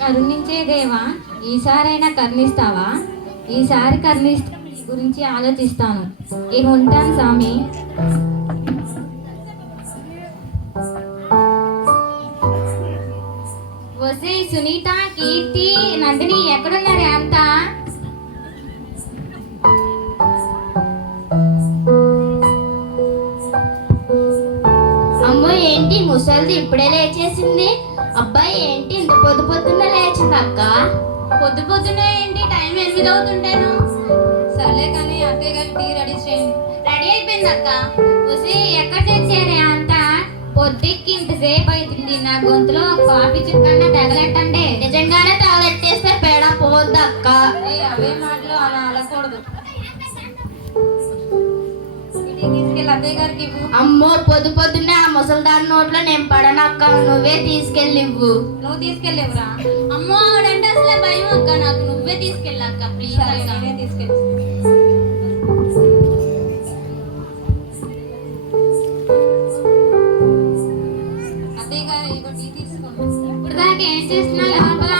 కరుణించే దేవా, ఈసారైనా కరుణిస్తావా? ఈసారి కరుణిస్తే నీ గురించి ఆలోచిస్తాను. ఇక ఉంటాను స్వామి. వసే సునీత, కీర్తి, నందిని ఎక్కడున్నారు అంతా? అమ్మో, ఏంటి ముసలిది ఇప్పుడే లేచేసింది? అబ్బాయి ఏంటి ఇంత పొద్దు పొద్దున్న లేచింది అక్క? పొద్దు పొద్దునే ఏంటి? టైం 8 అవుతుంటాను. సర్లే కానీ అత్తయ్య గారికి టీ రెడీ చేయండి. రెడీ అయిపోయింది అక్క. వసే ఎక్కడ తెచ్చారే అంతా? పొద్దుకి ఇంతసేపు అవుతుంది. నా గొంతులో కాఫీ చుక్కన్నా తగలెట్టండి. నిజంగానే తగలెట్టేస్తే పేడ పోద్ది అక్క. అవే మాటలు అలా అనకూడదు. తీసుకెళ్ళి అత్తయ్య గారికి ఇవ్వు. అమ్మో, పొద్దు పొద్దున్నే ఆ ముసలిదాని నోట్లో నేను పడనక్క, నువ్వే తీసుకెళ్ళి ఇవ్వు. నువ్వు తీసుకెళ్ళేవురా? అమ్మో, ఆవిడంటే అసలే భయం అక్క నాకు. నువ్వే తీసుకెళ్ళాక ప్లీజ్. నేనే తీసుకెళ్ళి. అత్తయ్య గారు ఇదిగో టీ తీసుకోండి. ఇప్పుడు దాకా ఏం చేస్తున్నారు లోపల?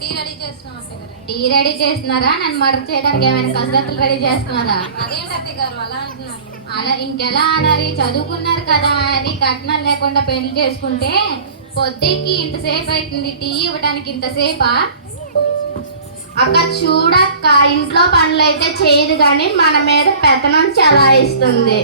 టీ రెడీ చేస్తున్నాం అత్తయ్య గారు. టీ రెడీ చేస్తున్నారా? నన్ను మర్డర్ చేయడానికి ఏమైనా కసరత్తులు రెడీ చేస్తున్నారా? అదేంటి అత్తయ్య గారు అలా అంటున్నారు? అలా ఇంకెలా అనాలి? చదువుకున్నారు కదా అని కట్నం లేకుండా పెళ్లి చేసుకుంటే పొద్దుకి ఇంతసేపు అవుతుంది. టీ ఇవ్వడానికి ఇంతసేపా? అక్క చూడక్క, ఇంట్లో పనులు అయితే చేయదు కానీ మన మీద పెత్తనం చలాయిస్తుంది.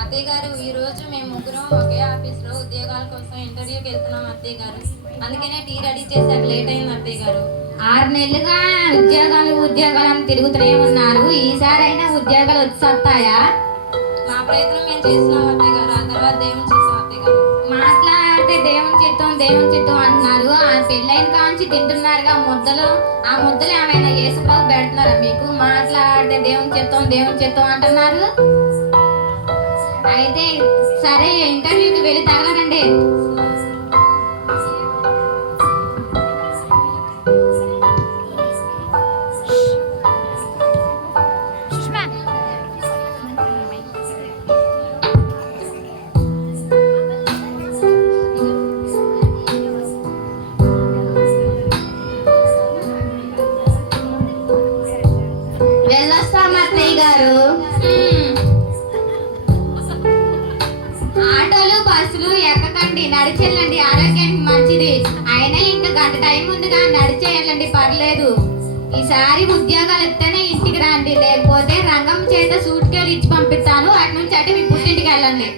అత్తయ్య గారు, ఈ రోజు మేము ముగ్గురం ఒకే ఆఫీస్ లో ఉద్యోగాల కోసం ఇంటర్వ్యూకి వెళ్తున్నాం అత్తయ్య గారు. అందుకనే టీ రెడీ చేశాక లేట్ అయింది అత్తయ్య గారు. 6 నెలలుగా ఉద్యోగాలను తిరుగుతూనే ఉన్నారు. ఈసారైనా ఉద్యోగాలు వచ్చేస్తాయా? మా ప్రయత్నం మేము చేస్తున్నాం అత్తయ్య గారు. ఆ తర్వాత దేవుని చిత్తం అత్తయ్య గారు. మాట్లాడితే దేవుని చిత్తం అంటున్నారు. ఆ పెళ్ళైన కాంచి తింటున్నారుగా ముద్దలు. ఆ ముద్దలు ఏమైనా యేసుప్రభు పెడుతున్నారా మీకు? మాట్లాడితే దేవుని చిత్తం అంటున్నారు. అయితే సరే, ఇంటర్వ్యూకి వెళ్ళి తగలరండి. వెళ్ళొస్తాం అత్తయ్య గారు. ఆటోలు బస్సులు ఎక్కకండి, నడిచెళ్ళండి. ఆరోగ్యానికి మంచిది. అయినా ఇంకా గంట టైం ఉందిగా, నడిచేయాలండి, పర్లేదు. ఈసారి ఉద్యోగాలు ఇస్తేనే ఇంటికి రండి, లేకపోతే రంగం చేత సూట్కేలు ఇచ్చి పంపిస్తాను. అటు నుంచి అటు మీ పుట్టింటికి వెళ్ళండి.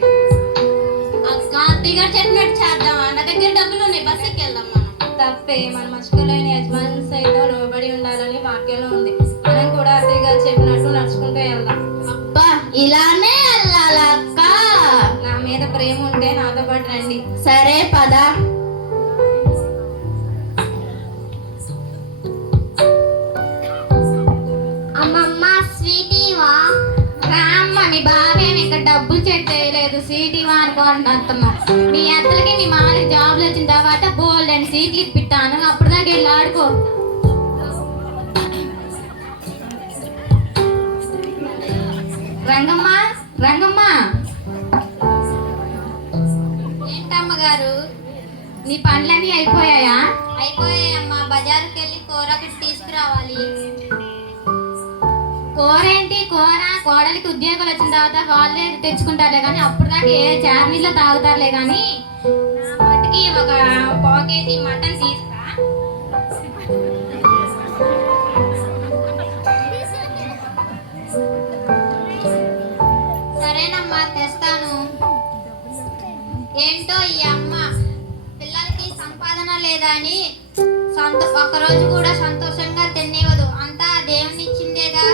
అక్క, అత్తయ్య గారు చెప్పినట్టు చేద్దామా? నా దగ్గర డబ్బులు ఉన్నాయి, బస్ ఎక్కి వెళ్దాం. మనం తప్పే. మన మర్చిపోలేని యజమాని సైతం లోబడి ఉండాలని వాక్యంలో ఉంది. మనం కూడా అత్తయ్య గారు చెప్పినట్టు నడుచుకుంటూ వెళ్దాం. అబ్బా, ఇలానే వెళ్ళాలక్క. నా మీద ప్రేమ ఉంటే నాతో పాటు రండి. సరే పద. అమ్మమ్మ, స్వీటీవా? రామ్మ, మీ బావేమి ఇక్కడ డబ్బులు చెక్ చేయలేదు, సీట్ అనుకుంటున్నాం. మీ అత్తలకి మీ మామకి జాబ్లు వచ్చిన తర్వాత బోల్డ్ అండ్ సీట్లు ఇప్పిస్తాను. అప్పుడు దాకా వెళ్ళి ఆడుకో. రంగమ్మ, ఏంటమ్మగారు? నీ పనులన్నీ అయిపోయాయా? అయిపోయాయమ్మా. బజారుకి వెళ్ళి కూర ఒకటి తీసుకురావాలి. కూర ఏంటి? కోడలికి ఉద్యోగాలు వచ్చిన తర్వాత వాళ్ళే తెచ్చుకుంటారులే కానీ అప్పుడు దాకా ఏ చార్నీలో తాగుతారులే కానీ నా మటుకి ఒక పావు కేజీ మటన్ తీసుకురా. సరేనమ్మా, తెస్తాను. ఏంటో ఈ అమ్మ పిల్లలకి సంపాదన లేదా అని ఒక్కరోజు కూడా సంతోషంగా తినేవదు. అంతా దేవుని ఇచ్చిందేగా.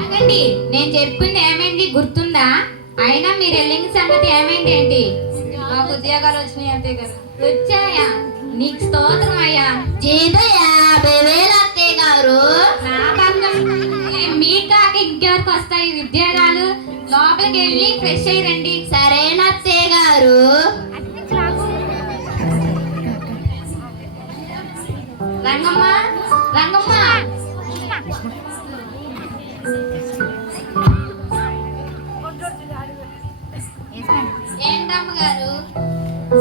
ఆగండి, నేను చెప్పింది ఏమైంది గుర్తుందా? అయినా మీరు వెళ్ళిన సంగతి ఏమైంది ఏంటి? మాకు ఉద్యోగాలు వచ్చినాయి అంతే కదా. వచ్చాయా? నీకు స్తోత్రం అయ్యా. జీతం 50,000 అత్తయ్య గారు. నా బంధం మీకు కాక ఇంకెవరికి వస్తాయి ఉద్యోగాలు? లోపలికి వెళ్ళి ఫ్రెష్ అయ్యి రండి. సరేనా అత్తయ్య గారు? రంగమ్మ అమ్మగారు?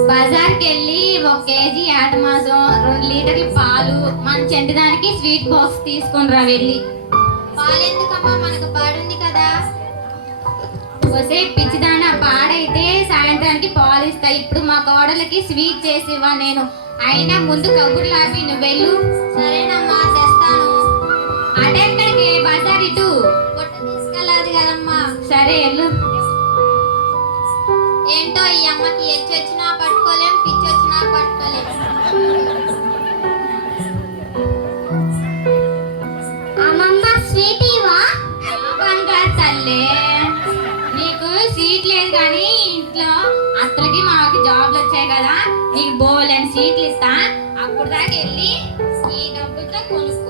బజార్కి వెళ్ళి 1 కేజీ ఆట మాసం, 2 లీటర్ల పాలు, మన చెంటిదానికి స్వీట్ బాక్స్ తీసుకొని రా వెళ్ళి. పాలెందుకమ్మా, మనకు పాడుంది కదా. వసే పిచ్చిదాన, పాడైతే సాయంత్రానికి పాలు ఇస్తా. ఇప్పుడు మా కోడలకి స్వీట్ చేసి ఇవ్వ నేను. అయినా ముందు కబుర్లు ఆపి నువ్వు వెళ్ళు. సరేనమ్మా, తెస్తాను. అటెక్కడికి? బజార్ ఇటు. పొట్ట తీసుకెళ్ళాలి కదమ్మా. సరే వెళ్ళు. ఏంటో ఈ అమ్మకి ఎచ్చి వచ్చినా పట్టుకోలేం, పిచ్చి వచ్చినా పట్టుకోలేం. అమ్మమ్మ స్వీట్ ఇవా? తల్లే, నీకు సీట్ లేదు కానీ ఇంట్లో అత్తలకి మాకు జాబ్లు వచ్చాయి కదా, నీకు బోలెని సీట్లు ఇస్తా. అప్పుడు దాకా వెళ్ళి ఈ డబ్బులతో కొనుక్కో.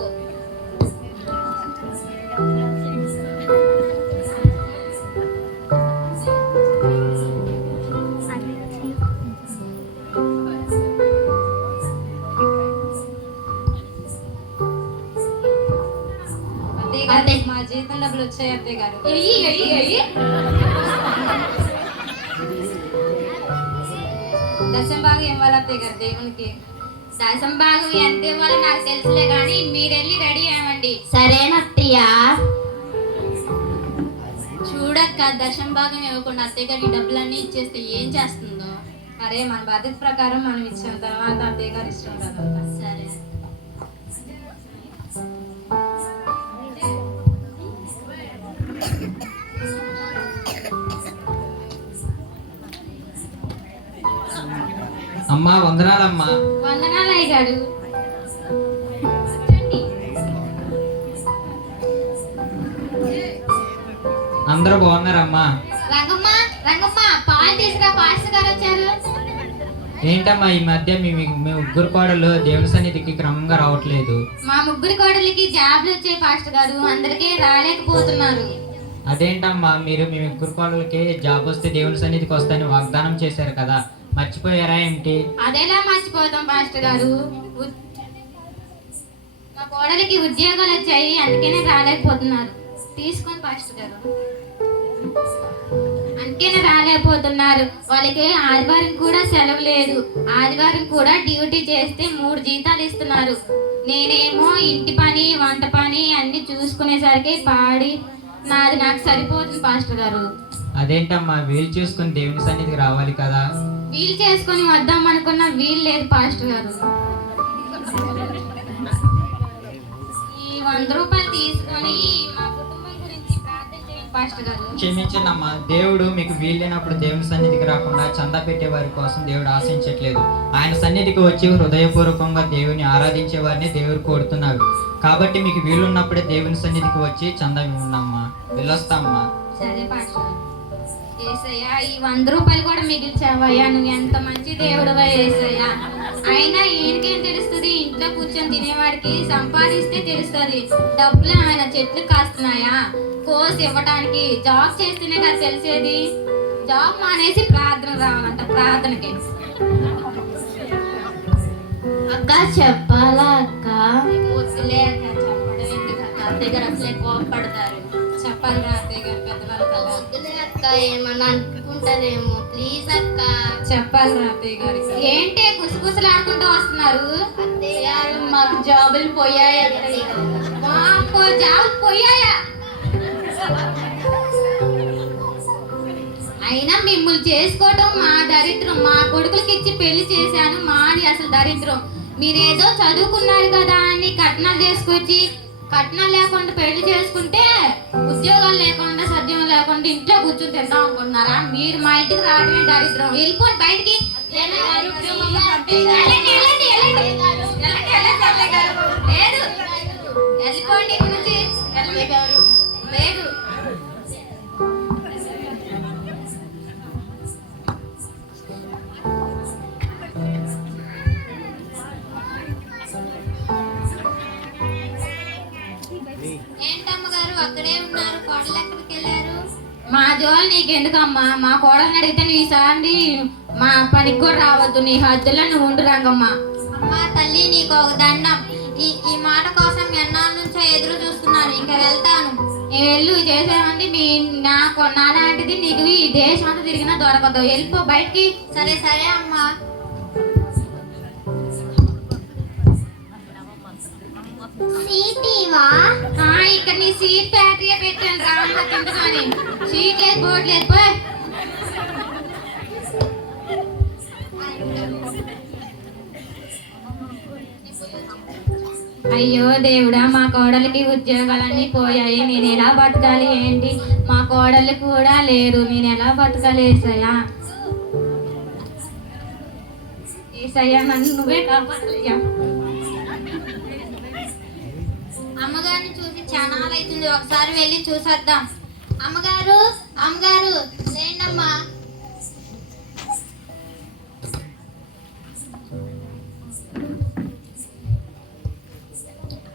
మా జీతం డబ్బులు వచ్చాయి అత్తయ్య గారు. దశం భాగం ఇవ్వాలి అత్తయ్య గారు దేవునికి. దశం భాగం ఎంత ఇవ్వాలో నాకు తెలుసులే కానీ మీరు వెళ్ళి రెడీ అవ్వండి. సరేనత్తయ్య. చూడక్క, దశం భాగం ఇవ్వకుండా అత్తయ్య గారి డబ్బులన్నీ ఇచ్చేస్తే ఏం చేస్తుందో. అరే, మన బాధ్యత ప్రకారం మనం ఇచ్చిన తర్వాత అత్తయ్య గారు ఇష్టం కదంతా. సరే. అమ్మా, వందనాలమ్మా. వందనాలు అయ్య గారు. అందరూ బాగున్నారమ్మా? రంగమ్మ, రంగమ్మ, పాలు తీసుకురా, పాస్టర్ గారు వచ్చారు. ఏంటమ్మా ఈ మధ్య మీ ముగ్గురు కోడలు దేవుని సన్నిధికి క్రమంగా రావట్లేదు? మా ముగ్గురు కోడలికి జాబ్లు వచ్చాయి పాస్టర్ గారు, అందరికీ రాలేకపోతున్నారు. అదేంటమ్మా, మీరు మీ ముగ్గురు కోడలకి జాబ్ వస్తే దేవుని సన్నిధికి వస్తాయని వాగ్దానం చేశారు కదా, మర్చిపోయారా ఏమిటి? అదేలా మర్చిపోతాం పాస్టర్ గారు. మా కోడలికి ఉద్యోగాలు వచ్చాయి, అందుకనే రాలేకపోతున్నారు. తీసుకోండి పాస్టర్ గారు. అందుకనే రాలేకపోతున్నారు. వాళ్ళకి ఆదివారం కూడా సెలవు లేదు. ఆదివారం కూడా డ్యూటీ చేస్తే 3 జీతాలు ఇస్తున్నారు. నేనేమో ఇంటి పని, వంట పని అన్ని చూసుకునేసరికి పాడి నాకు సరిపోతుంది పాస్టర్ గారు. అదేంటమ్మా, వీలు చూసుకుని దేవుని సన్నిధికి రావాలి కదా. వీలు చేసుకొని వద్దాం అనుకున్నా వీలు లేదు పాస్టర్ గారు. ఈ 100 రూపాయలు తీసుకొని మా కుటుంబం గురించి ప్రార్థన చేయండి పాస్టర్ గారు. క్షమించండమ్మా, దేవుడు మీకు వీలైనప్పుడు దేవుని సన్నిధికి రాకుండా చందా పెట్టే వారి కోసం దేవుడు ఆశించట్లేదు. ఆయన సన్నిధికి వచ్చి హృదయపూర్వకంగా దేవుని ఆరాధించే వారిని దేవుడు కోరుతున్నారు. కాబట్టి మీకు వీలున్నప్పుడే దేవుని సన్నిధికి వచ్చి చందా ఇవ్వండమ్మా. వెళ్ళొస్తామ్మా. సరే పాస్టర్ గారు. యేసయ్యా, ఈ 100 రూపాయలు కూడా మిగిల్చావయ్యా. నువ్వు ఎంత మంచి దేవుడువా యేసయ్యా. అయినా ఈయనకేం తెలుస్తుంది, ఇంట్లో కూర్చొని తినేవాడికి సంపాదిస్తే తెలుస్తుంది. డబ్బులు ఆయన చెట్లు కాస్తున్నాయా కోసి ఇవ్వడానికి? జాబ్ చేస్తేనే కదా తెలిసేది. జాబ్ మానేసి ప్రార్థన రావాలంట, ప్రార్థనకి. అక్క చెప్పాలా అక్క? వద్దులే అక్క, చెప్పడం ఎందుకు అక్క? అత్తయ్య గారు అసలే కోపపడతారు. చెప్పాలి రా అత్తయ్య గారు, పెద్దవాళ్ళు కదా. వద్దులే అక్క, ఏమన్నా అనుకుంటారేమో. ప్లీజ్ అక్క. చెప్పాలి రా అత్తయ్య గారికి. ఏంటి గుసగుసలాడుకుంటూ వస్తున్నారు? అత్తయ్య గారు, మాకు జాబులు పోయాయి అత్తయ్య. వామ్మో, జాబులు పోయాయా? అయినా మిమ్మల్ని చేసుకోవటం మా దరిద్రం. మా కొడుకులకి ఇచ్చి పెళ్లి చేశాను, మాది అసలు దరిద్రం. మీరేదో చదువుకున్నారు కదా అని కట్నాలు చేసుకొచ్చి, కట్నాలు లేకుండా పెళ్లి చేసుకుంటే ఉద్యోగాలు లేకుండా సద్యం లేకుండా ఇంట్లో కూర్చొని తిందాం అనుకుంటున్నారా? మీరు మా ఇంటికి రావడమే దరిద్రం. వెళ్ళిపోండి బయటికి. లేదు, వెళ్ళిపోండి ఇక్కడ నుంచి. లేదు. ఏంటమ్మగారు అక్కడే ఉన్నారు? కోడలు ఎక్కడికి వెళ్ళారు? మా జోలు నీకెందుకమ్మా? మా కోడల్ని అడిగితే నీ ఈసారి మా పనికి కూడా రావద్దు. నీ హద్దులో నువ్వు ఉండు రంగమ్మ. అమ్మా తల్లి, నీకు ఒక దండం. ఈ మాట కోసం ఎన్నాళ్ళ నుంచో ఎదురు చూస్తున్నాను. ఇంకా వెళ్తాను. వెళ్ళు చేసామంటే నాలాంటిది నీకు ఈ దేశం అంతా తిరిగినా దొరకదు. వెళ్ళిపో బయటికి. సరే సరే అమ్మా. సీటీవా? ఇక్కడ నీ సీట్ ఫ్యాక్టరీ పెట్టాను రామ్మ తింటున్నాని. సీట్ లేదు బోర్డు లేదు పోయ్. అయ్యో దేవుడా, మా కోడలికి ఉద్యోగాలన్నీ పోయాయి. నేను ఎలా బతకాలి ఏంటి? మా కోడలు కూడా లేరు. నేను ఎలా బతకాలి ఏసయ్యా? ఏసయ్యా నన్ను నువ్వే కాపాడయ్యా. అమ్మగారిని చూసి చాలా అవుతుంది, ఒకసారి వెళ్ళి చూసొద్దాం. అమ్మగారు అమ్మగారు లేనమ్మా.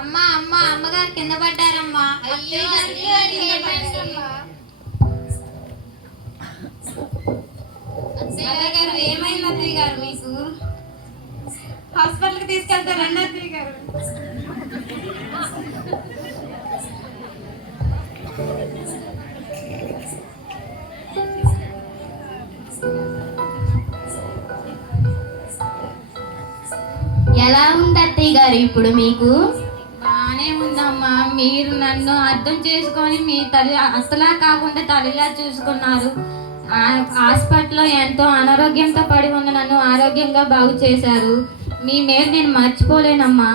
అమ్మా అమ్మా అమ్మగారు కింద పడ్డారమ్మా. అత్తయ్య గారు ఏమైంది అత్తయ్య గారు? మీకు హాస్పిటల్కి తీసుకెళ్తారండి అత్తయ్య గారు. ఎలా ఉంది అత్తయ్య గారు ఇప్పుడు మీకు? బానే ఉందమ్మా. మీరు నన్ను అర్థం చేసుకొని మీ తల్లి అసలా కాకుండా తల్లిలా చూసుకున్నారు. హాస్పిటల్లో ఎంతో అనారోగ్యంతో పడి ఉన్న నన్ను ఆరోగ్యంగా బాగు చేశారు. మీ మేలు నేను మర్చిపోలేనమ్మా.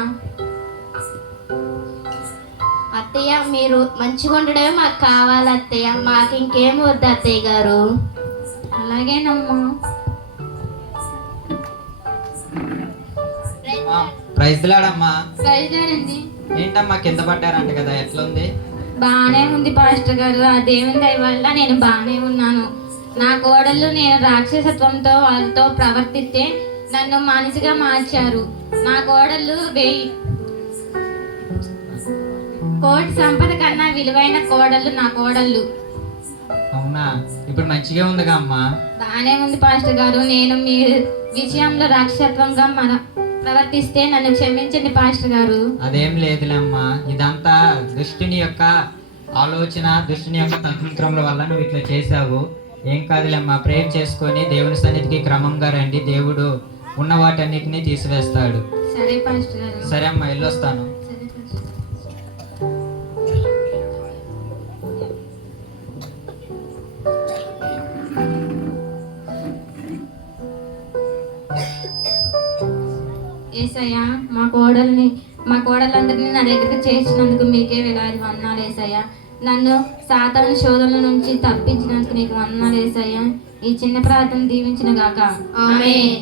అత్తయ్య మీరు మంచిగా ఉండడమే మాకు కావాలి అత్తయ్య, మాకు ఇంకేం వద్దు అత్తయ్య గారు. అలాగేనమ్మా. ప్రైజ్ లాడమ్మా. ప్రైజ్లాడండి. ఏంటమ్మా కింద పడ్డారంట కదా, ఎట్లుంది? బాగానే ఉంది పాస్టర్ గారు. ఆ దేవుని దయ వల్ల నేను బాగానే ఉన్నాను. నా కోడళ్ళు నేను రాక్షసత్వంతో వాళ్ళతో ప్రవర్తిస్తే నన్ను మనిషిగా మార్చారు. నా కోడళ్ళు కోటి సంపద కన్నా విలువైన కోడళ్ళు నా కోడళ్ళు. అవునా, ఇప్పుడు మంచిగా ఉందిగా అమ్మా? బాగానే ఉంది పాస్టర్ గారు. నేను మీ విషయంలో రాక్షసత్వంగా ప్రవర్తిస్తే నన్ను క్షమించండి పాస్టర్ గారు. అదేం లేదులేమ్మా, ఇదంతా దుష్టుని యొక్క ఆలోచన, దుష్టుని యొక్క తంత్రముల వల్ల నువ్వు ఇట్లా చేశావు. ఏం కాదులేమ్మా, ప్రేయర్ చేసుకొని దేవుని సన్నిధికి క్రమంగా రండి. దేవుడు ఉన్న వాటన్నిటిని తీసివేస్తాడు. సరే పాస్టర్ గారు. సరే అమ్మా, వెళ్ళొస్తాను. సరే పాస్టర్. ఏసయ్యా, మా కోడలందరినీ నా దగ్గరికి చేర్చినందుకు మీకే వేలాది వందనాలు ఏసయ్యా. నన్ను సాతాను శోధనల నుంచి తప్పించినందుకు నీకు వందనాలు ఏసయ్యా. ఈ చిన్న ప్రార్థన దీవించిన గాక. ఆమేన్.